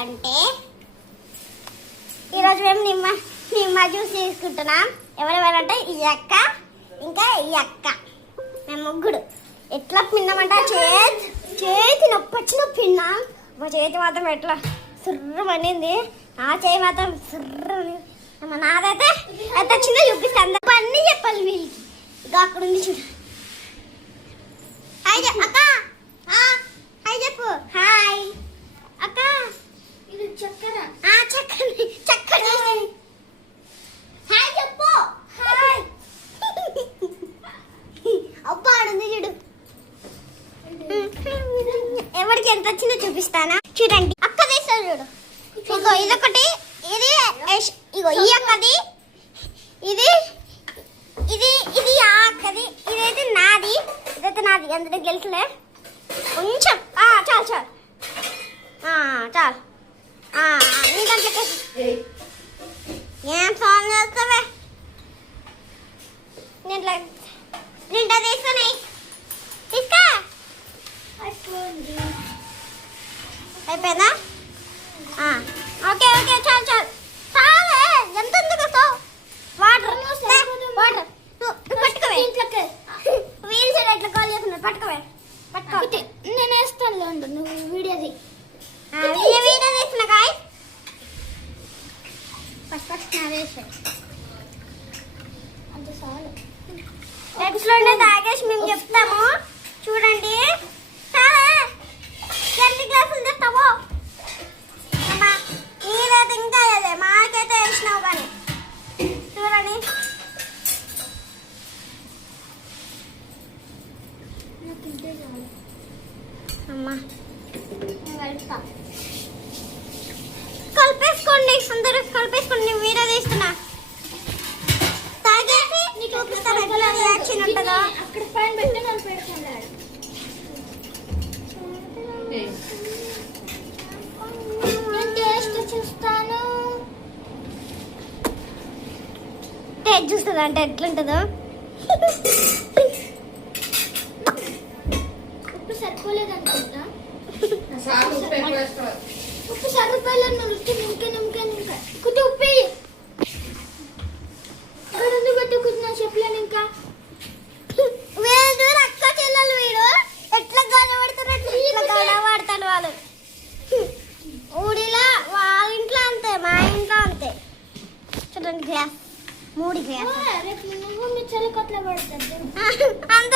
ఎందుకంటే ఈరోజు మేము నిమ్మ జ్యూస్ తీసుకుంటున్నాం. ఎవరెవరంటే ఈ అక్క ఇంకా ఈ అక్క, మేము ముగ్గురు. ఎట్లా పిన్నామంట చేతి నొప్పి వచ్చిన పిన్నా. మా చేతి మాత్రం ఎట్లా సుర్రు పడింది, ఆ చేయి మాత్రం సుర్రు. నాదైతే ఎంత వచ్చిందో చూపిస్తాను. అన్నీ చెప్పాలి వీళ్ళకి. ఇక అక్కడ ఉంది చూడు. హాయ్ అక్క, హాయ్ చెప్పు. హాయ్ అక్క. ఇది చక్కెర చక్కెర హాయ్ చెప్పు. హాయ్ అబ్బా ఆడుంది చూడు. ఎవరికి ఎంత వచ్చిందో చూపిస్తానా చూడండి. అక్క తీస్తారు చూడు. ఇగో ఇదొకటి, ఇది ఇగో ఈ అక్కది, ఇది ఇది ఇది ఆ అక్కది, ఇదైతే నాది, ఇదైతే నాది. అందులో గెలుసులే కొంచెం. చాలు చాలు చాలు. నీ దాంట్లో ఏం ఫోన్ చేస్తావే? నింటా తీసుకుని తీసుకో. అయిపోయిందా? ఓకే ఓకే చాలు చాలు చాలే. ఎంత ఎందుకు వస్తావు? వాటర్ వాటర్ పట్టుకోవే. వీల్ చైర్ ఎట్లా కాల్ చేస్తున్నా? పట్టుకోవే. పట్టుకో, నేను వేస్తాను. నువ్వు వీడియోది వీడియో తీసిన కాయ్ ఫస్ట్ అంత చాలు. ఎట్లుండే తాగేసి మేము చెప్తాము చూడండి. చాలా ఎన్ని గ్లాసులు తెస్తావు? నీదైతే ఇంకా అదే మాకైతే వేసినావు కానీ చూడండి. అమ్మా కలిపేసుకోండి, అందరూ కలిపేసుకోండి. నేను వీడియో తీస్తున్నా. తాగేసి నీకు చూపిస్తాను ఎట్లా రియాక్షన్ ఉంటుందో. అక్కడ పైన పెట్టి నన్ను పెడుతున్నాడు. నేను టేస్ట్ చూస్తాను. టేస్ట్ చూస్తుంది అంటే ఎట్లుంటుందో. ఉప్పు సరిపోలేదు అనుకుంటా. ఉప్పు సరిపోలేదు. నింకే కొద్ది ఉప్పు పెట్టుకుంటున్నా చెప్పలేను. ఇంకా వీడు అక్క చెల్లెలు, వీడు ఎట్లా గడబడతారు, ఎట్లా గడబడతాడు వాళ్ళు. ఊడిలా వాళ్ళ ఇంట్లో అంతే, మా ఇంట్లో అంతే. చూడండి గ్లాస్, 3 గ్లాస్. రేపు నువ్వు మీ చెల్లి కొట్ల పడుతుంది. అంత